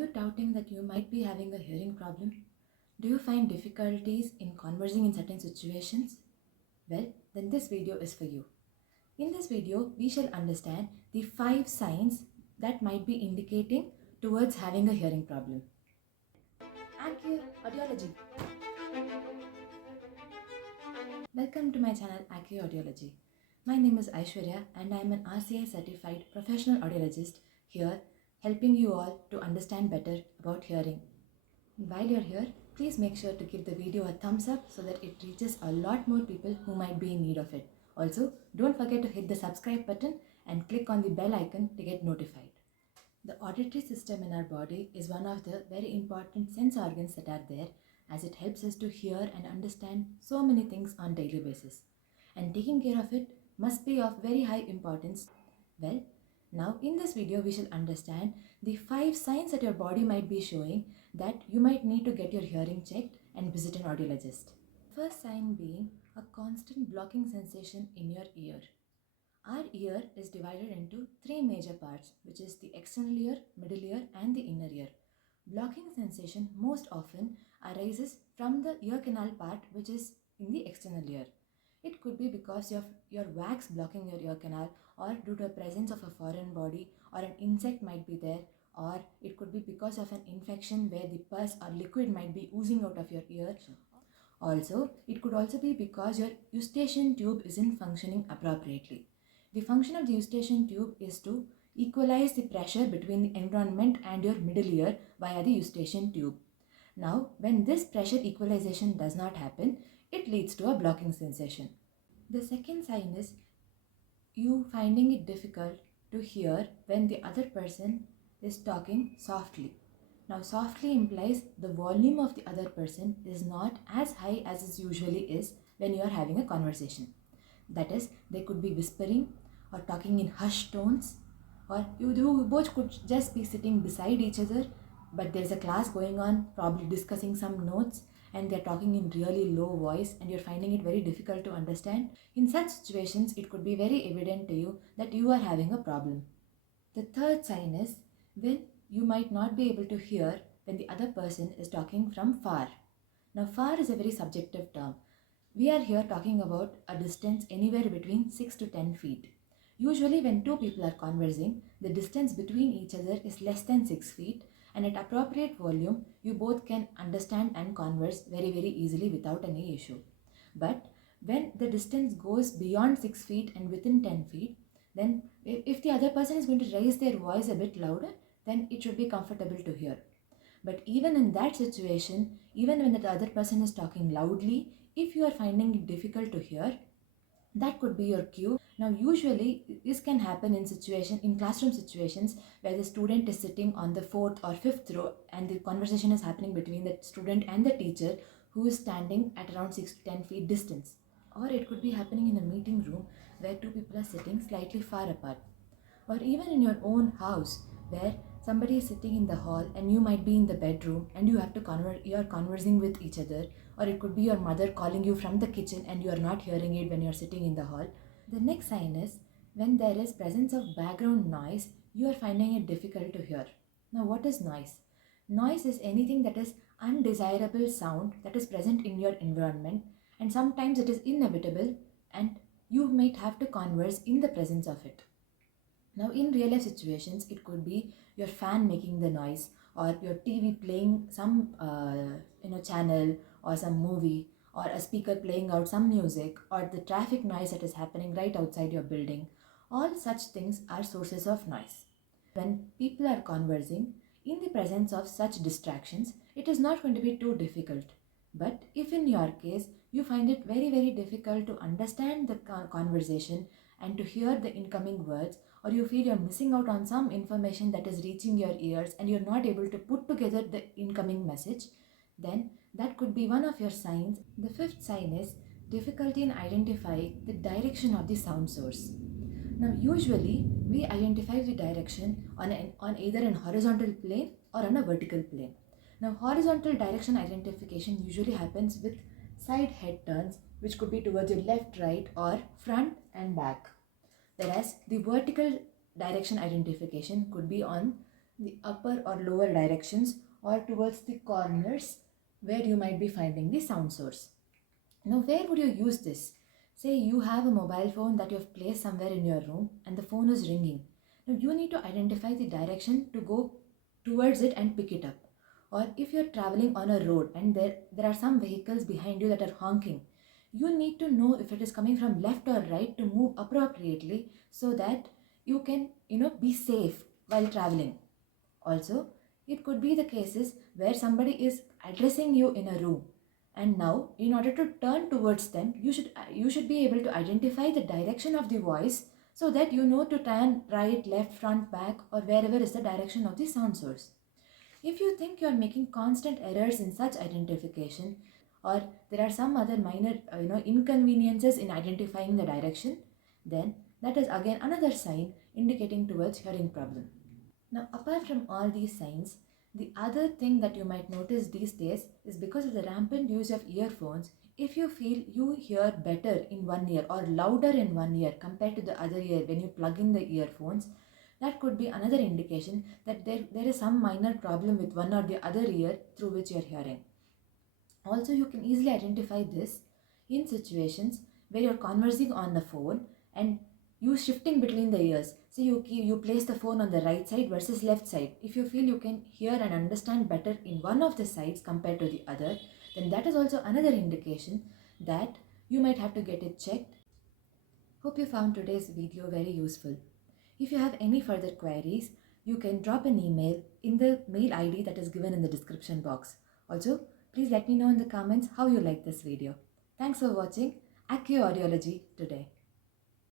you doubting that you might be having a hearing problem? Do you find difficulties in conversing in certain situations? Well, then this video is for you. In this video, we shall understand the 5 signs that might be indicating towards having a hearing problem. Accio Audiology. Welcome to my channel Accio Audiology. My name is Aishwarya and I am an RCI certified professional audiologist here helping you all to understand better about hearing. While you're here, please make sure to give the video a thumbs up so that it reaches a lot more people who might be in need of it. Also, don't forget to hit the subscribe button and click on the bell icon to get notified. The auditory system in our body is one of the very important sense organs that are there, as it helps us to hear and understand so many things on daily basis. And taking care of it must be of very high importance. Well, now in this video we shall understand the 5 signs that your body might be showing that you might need to get your hearing checked and visit an audiologist. First sign being a constant blocking sensation in your ear. Our ear is divided into 3 major parts, which is the external ear, middle ear and the inner ear. Blocking sensation most often arises from the ear canal part, which is in the external ear. It could be because of your wax blocking your ear canal, or due to the presence of a foreign body, or an insect might be there, or it could be because of an infection where the pus or liquid might be oozing out of your ear. Also, it could also be because your eustachian tube isn't functioning appropriately. The function of the eustachian tube is to equalize the pressure between the environment and your middle ear via the eustachian tube. Now, when this pressure equalization does not happen, it leads to a blocking sensation. The second sign is you finding it difficult to hear when the other person is talking softly. Now, softly implies the volume of the other person is not as high as it usually is when you are having a conversation. That is, they could be whispering or talking in hushed tones, or you both could just be sitting beside each other, but there's a class going on, probably discussing some notes, and they're talking in really low voice and you're finding it very difficult to understand. In such situations, it could be very evident to you that you are having a problem. The third sign is when you might not be able to hear when the other person is talking from far. Now, far is a very subjective term. We are here talking about a distance anywhere between 6 to 10 feet. Usually when two people are conversing, the distance between each other is less than 6 feet, and at appropriate volume, you both can understand and converse very easily without any issue. But when the distance goes beyond 6 feet and within 10 feet, then if the other person is going to raise their voice a bit louder, then it should be comfortable to hear. But even in that situation, even when the other person is talking loudly, if you are finding it difficult to hear, that could be your cue. Now, usually this can happen in classroom situations where the student is sitting on the 4th or 5th row and the conversation is happening between the student and the teacher, who is standing at around 6 to 10 feet distance. Or it could be happening in a meeting room where two people are sitting slightly far apart. Or even in your own house where somebody is sitting in the hall and you might be in the bedroom and you have to you are conversing with each other. Or it could be your mother calling you from the kitchen and you are not hearing it when you are sitting in the hall. The next sign is when there is presence of background noise, you are finding it difficult to hear. Now, what is noise? Noise is anything that is undesirable sound that is present in your environment, and sometimes it is inevitable and you might have to converse in the presence of it. Now, in real life situations, it could be your fan making the noise, or your TV playing some channel or some movie, or a speaker playing out some music, or the traffic noise that is happening right outside your building. All such things are sources of noise. When people are conversing in the presence of such distractions, it is not going to be too difficult. But if in your case you find it very difficult to understand the conversation and to hear the incoming words, or you feel you're missing out on some information that is reaching your ears and you're not able to put together the incoming message, then that could be one of your signs. The fifth sign is difficulty in identifying the direction of the sound source. Now, usually we identify the direction on either an horizontal plane or on a vertical plane. Now, horizontal direction identification usually happens with side head turns, which could be towards your left, right, or front and back. Whereas the vertical direction identification could be on the upper or lower directions or towards the corners where you might be finding the sound source. Now, where would you use this? Say you have a mobile phone that you have placed somewhere in your room and the phone is ringing. Now, you need to identify the direction to go towards it and pick it up. Or if you're traveling on a road and there are some vehicles behind you that are honking, you need to know if it is coming from left or right to move appropriately so that you can, be safe while traveling. Also, it could be the cases where somebody is addressing you in a room, and now in order to turn towards them, you should be able to identify the direction of the voice so that you know to turn right, left, front, back, or wherever is the direction of the sound source. If you think you are making constant errors in such identification, or there are some other minor inconveniences in identifying the direction, then that is again another sign indicating towards hearing problem. Now, apart from all these signs, the other thing that you might notice these days is because of the rampant use of earphones, if you feel you hear better in one ear or louder in one ear compared to the other ear when you plug in the earphones, that could be another indication that there is some minor problem with one or the other ear through which you are hearing. Also, you can easily identify this in situations where you're conversing on the phone and you shifting between the ears. So you place the phone on the right side versus left side. If you feel you can hear and understand better in one of the sides compared to the other, then that is also another indication that you might have to get it checked. Hope you found today's video very useful. If you have any further queries, you can drop an email in the mail ID that is given in the description box. Also, please let me know in the comments how you like this video. Thanks for watching Accio Audiology today.